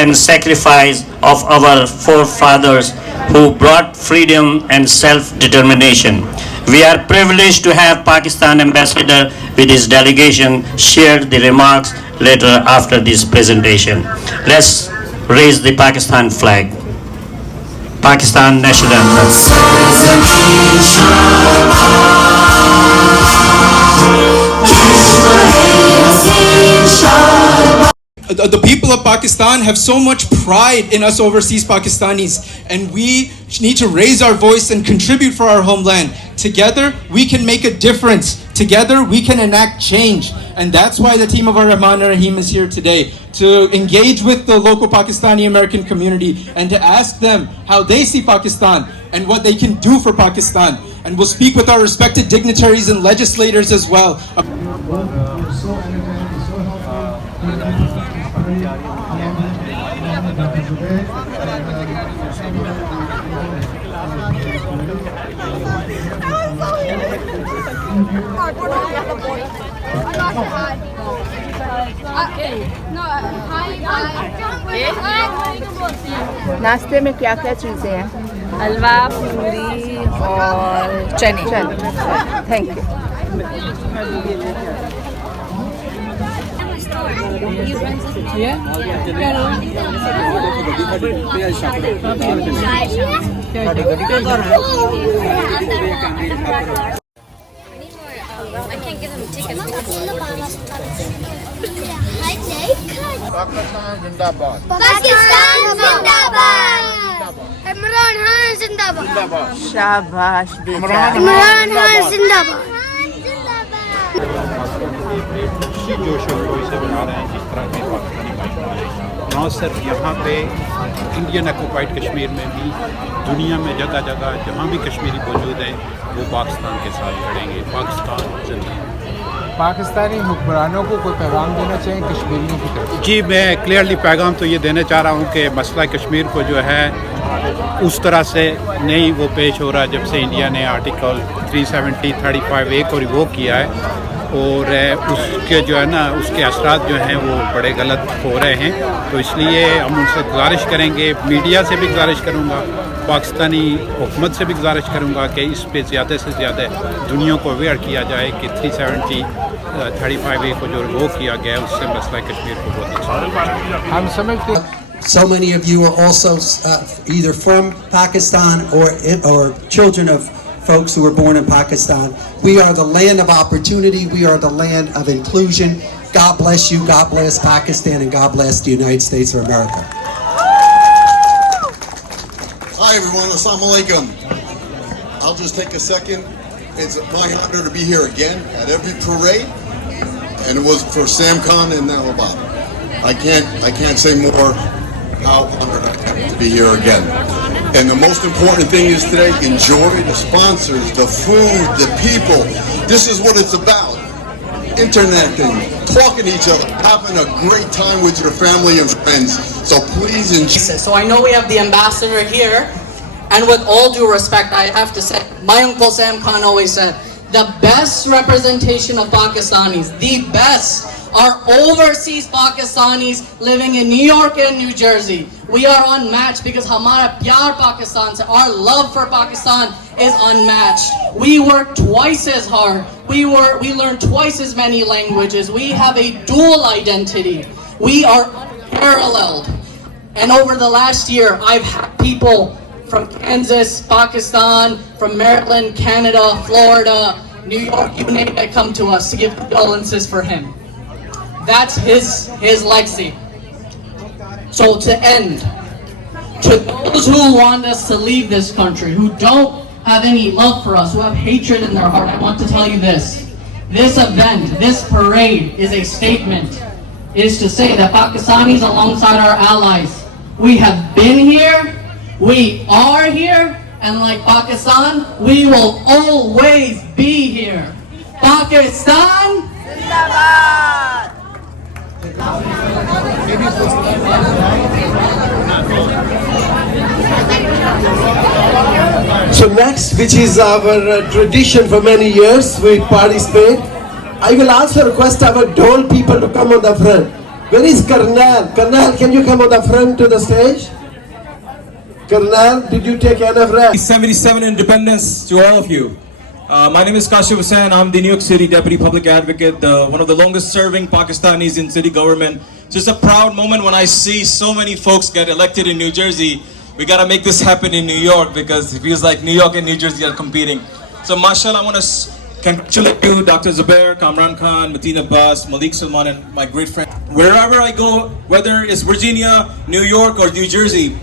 and sacrifice of our forefathers who brought freedom and self-determination. We are privileged to have Pakistan ambassador with his delegation share the remarks later after this presentation. Let's raise the Pakistan flag. Pakistan national anthem. The people of Pakistan have so much pride in us overseas Pakistanis, and we need to raise our voice and contribute for our homeland. Together, we can make a difference. Together, we can enact change. And that's why the team of our Rahman and Rahim is here today, to engage with the local Pakistani American community and to ask them how they see Pakistan and what they can do for Pakistan. And we'll speak with our respected dignitaries and legislators as well. नाश्ते में क्या क्या चीज़ें हैं? हलवा, पूरी और चने। Thank you. I can't give them tickets. Pakistan Zindabad. Pakistan Zindabad. Imran Khan Zindabad. शाबाश बेटा। Imran Khan Zindabad. इसी जोश और खरोश से बना रहे हैं जिस तरह के पाकिस्तानी भाई बना रहे हैं। न सिर्फ यहाँ पे इंडियन ऑक्यूपाइड कश्मीर में भी, दुनिया में जगह जगह जहाँ भी कश्मीरी मौजूद है वो पाकिस्तान के साथ खड़ेंगे। पाकिस्तान जिंदा। पाकिस्तानी हुक्मरानों को कोई पैगाम देना चाहिए कश्मीरियों की तरफ? जी, मैं क्लियरली पैगाम तो ये देना चाह रहा हूँ कि मसला कश्मीर को जो है उस तरह से नहीं वो पेश हो रहा जब से इंडिया ने आर्टिकल 370, 35 एक और वो किया है, और उसके जो है ना उसके असरात जो हैं वो बड़े गलत हो रहे हैं। तो इसलिए हम उनसे गुजारिश करेंगे, मीडिया से भी गुजारिश करूँगा, पाकिस्तानी हुकूमत से भी गुजारिश करूँगा कि इस पे ज़्यादा से ज़्यादा दुनिया को अवेयर किया जाए कि 370, 35 ए को जो वो किया गया है उससे मसला कश्मीर को बहुत अच्छा। हम समझते So many of you are also either from Pakistan or children of folks who were born in Pakistan. We are the land of opportunity. We are the land of inclusion. God bless you. God bless Pakistan, and God bless the United States of America. Hi everyone, Assalamu alaikum. I'll just take a second. It's my honor to be here again at every parade, and it was for Sam Khan and Nalabad. I can't say more how honored I am to be here again. And the most important thing is today, enjoy the sponsors, the food, the people. This is what it's about. Internet-ing, talking to each other, having a great time with your family and friends. So please enjoy. So I know we have the ambassador here, and with all due respect, I have to say, my uncle Sam Khan always said, the best representation of Pakistanis, the best, are overseas Pakistanis living in New York and New Jersey. We are unmatched because hamara pyar Pakistan se, our love for Pakistan is unmatched. We work twice as hard. We learn twice as many languages. We have a dual identity. We are unparalleled. And over the last year, I've had people from Kansas, Pakistan, from Maryland, Canada, Florida, New York, you name it, come to us to give condolences for him. That's his legacy. So to end, to those who want us to leave this country, who don't have any love for us, who have hatred in their heart, I want to tell you this. This event, this parade is a statement. It is to say that Pakistanis alongside our allies, we have been here, we are here, and like Pakistan, we will always be here. Pakistan Zindabad! So next, which is our tradition for many years, we participate. I will also request our Dole people to come on the front. Where is Karnal? Karnal, can you come on the front to the stage? Karnal, did you take enough rest? 77 Independence to all of you. My name is Kashif Hussain. I'm the New York City Deputy Public Advocate, one of the longest serving Pakistanis in city government. Just a proud moment when I see so many folks get elected in New Jersey. We gotta make this happen in New York because it feels like New York and New Jersey are competing. So mashallah, I wanna congratulate you, Dr. Zubair, Kamran Khan, Mateen Abbas, Malik Salman, and my great friend. Wherever I go, whether it's Virginia, New York, or New Jersey,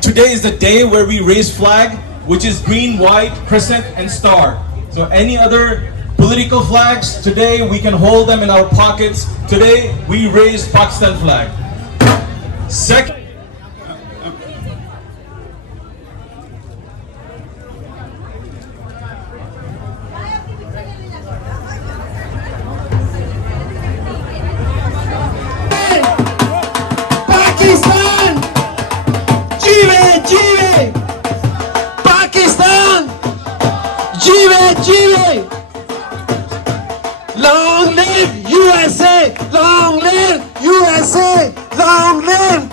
today is the day where we raise flag, which is green, white, crescent, and star. So any other political flags, today we can hold them in our pockets. Today we raise Pakistan flag. Second, Pakistan! Jeeve, jeeve! Pakistan! Jeeve, jeeve! Long live USA! Long live USA! Long live!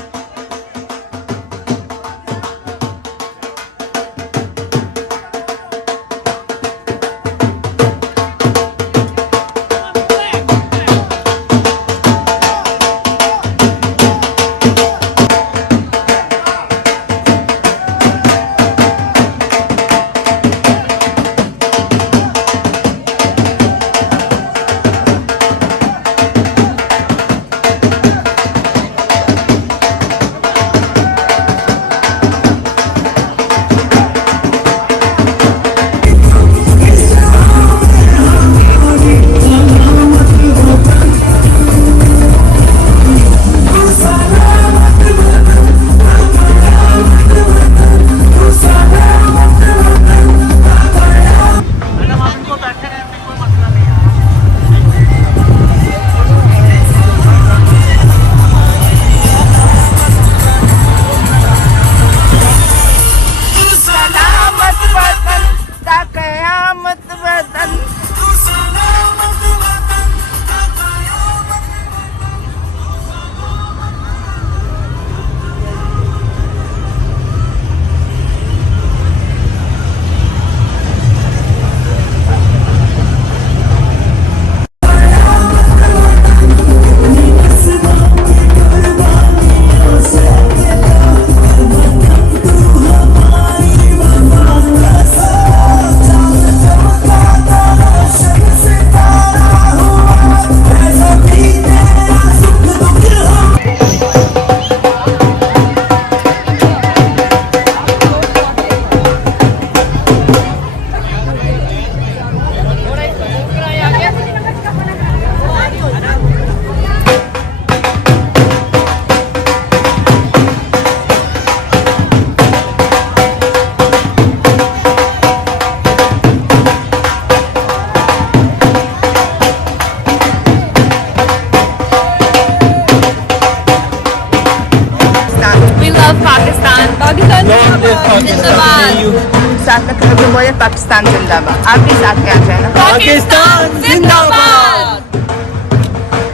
साथ में खड़े बोले पाकिस्तान जिंदाबाद। आप भी साथ क्या कहना? Pakistan Zindabad!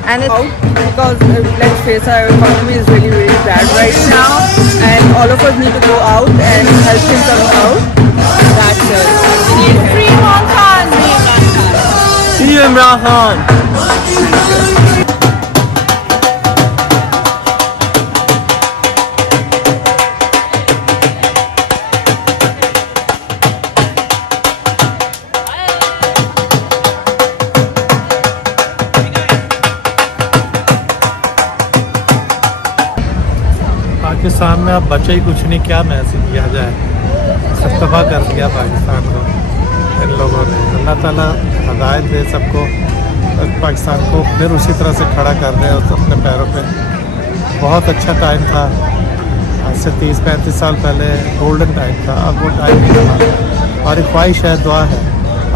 And it's Because let's face our economy is really, really bad right now, and all of us need to go out and help him come out. That's it. We need free Imran Khan. Free Imran Khan. Pakistan में अब बचे ही कुछ नहीं, क्या महसूस किया जाए, सब तबाह कर दिया पाकिस्तान को इन लोगों ने। अल्लाह ताला हदायत दे सबको, पाकिस्तान को फिर उसी तरह से खड़ा कर दे अपने पैरों पे। बहुत अच्छा टाइम था, आज से 30-35 साल पहले गोल्डन टाइम था, अब वो टाइम नहीं रहा। हमारी ख्वाहिश है, दुआ है,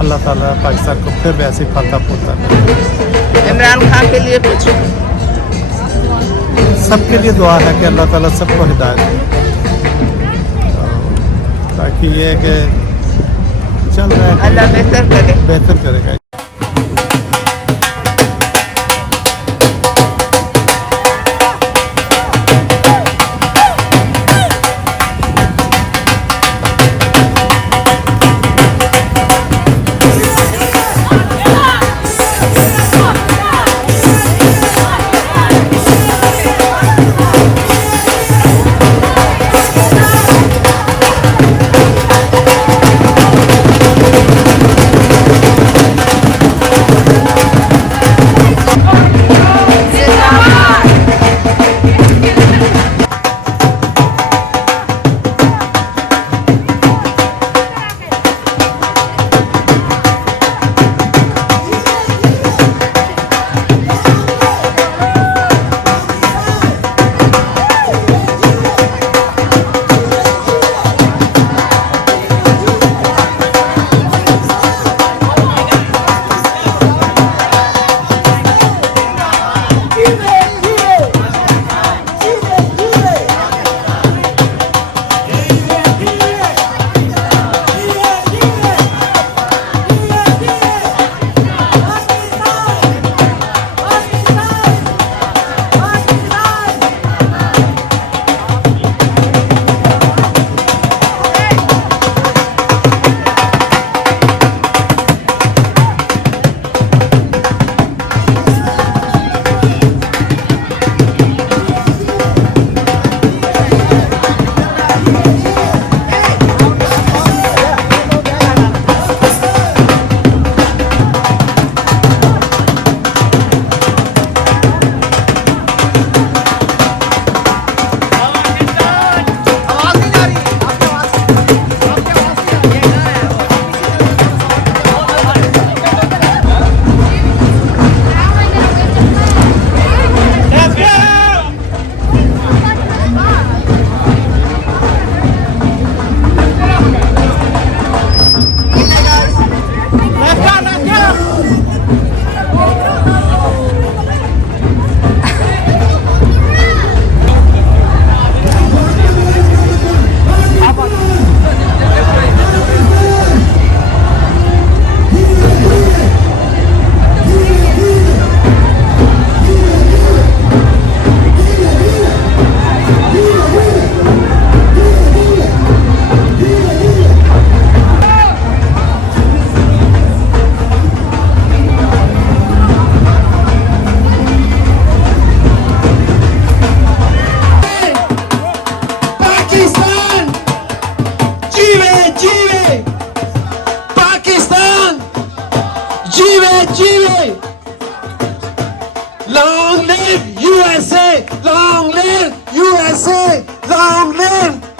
अल्लाह ताला पाकिस्तान को फिर वैसे फलता फूलता करे। इमरान खान के लिए कुछ सबके लिए दुआ है कि अल्लाह ताला सबको हिदायत दे, ताकि ये कि चल रहा है, अल्लाह बेहतर करेगा। say, long live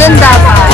Zindabad.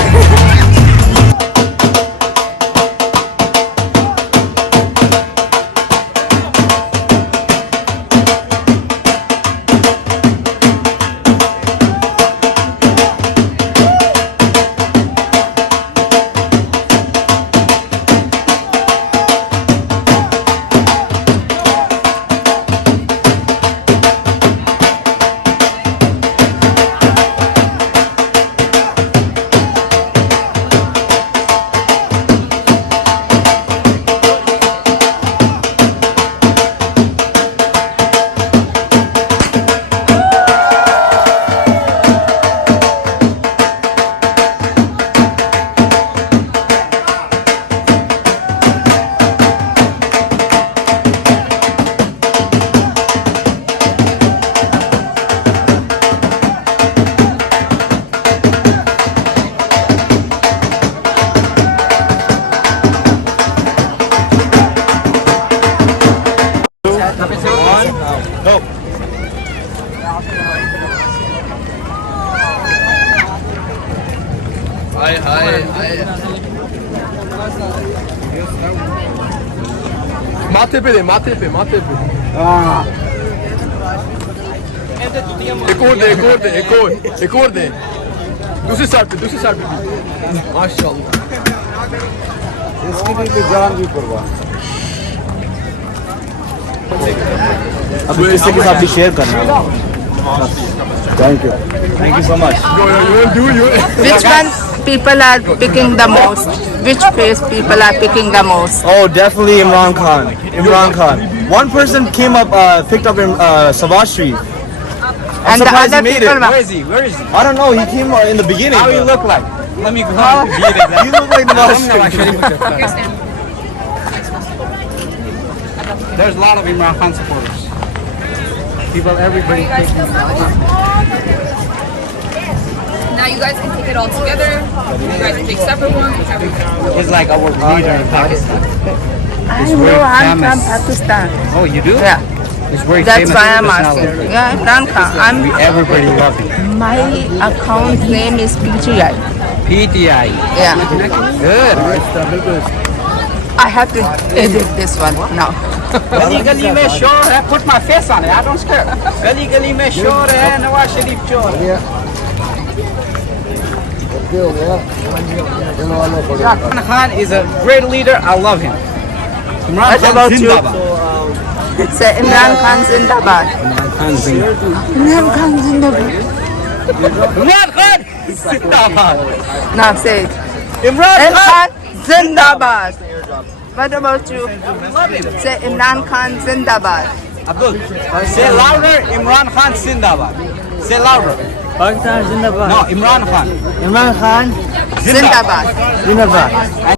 माथे पे दे माथे पे एक और दे दूसरी साइड पे माशाल्लाह इसके लिए जान भी कुर्बान अब किसी के साथ भी शेयर करना thank you so much Which one people are picking the most? Which face people are picking the most? Oh, definitely Imran Khan. One person came up, picked up Sawaz Sharif. And the other people, Where is he? I don't know. He came in the beginning. How he look like? Let me go. You look like Nawaz Sharif. There's a lot of Imran Khan supporters. Everybody. Now you guys can take it all together. You guys can take separate ones. He's like our leader in Pakistan. I know I'm from Pakistan. Oh, you do? Yeah. He's very That's famous why I'm personality. asking. Yeah, Imran Khan. Everybody love him. My account name is PTI. PTI. Yeah. Good. I have to edit this one now. गली में शोर है, put my face on it. I don't care. गली में शोर है, नवाज शरीफ चोर है. Imran Khan is a great leader. I love him. Imran What Khan about you? Zindabad. Say Imran Khan Zindabad. Imran Khan Zindabad. Imran Khan Zindabad. Imran Khan Zindabad. Now say it. Imran Khan Zindabad. What about you? Say Imran Khan Zindabad. Abdul, say louder. Imran Khan Zindabad. Say louder. Pakistan Zindabad. No, Imran Khan. Imran Khan Zindabad. Zindabad. And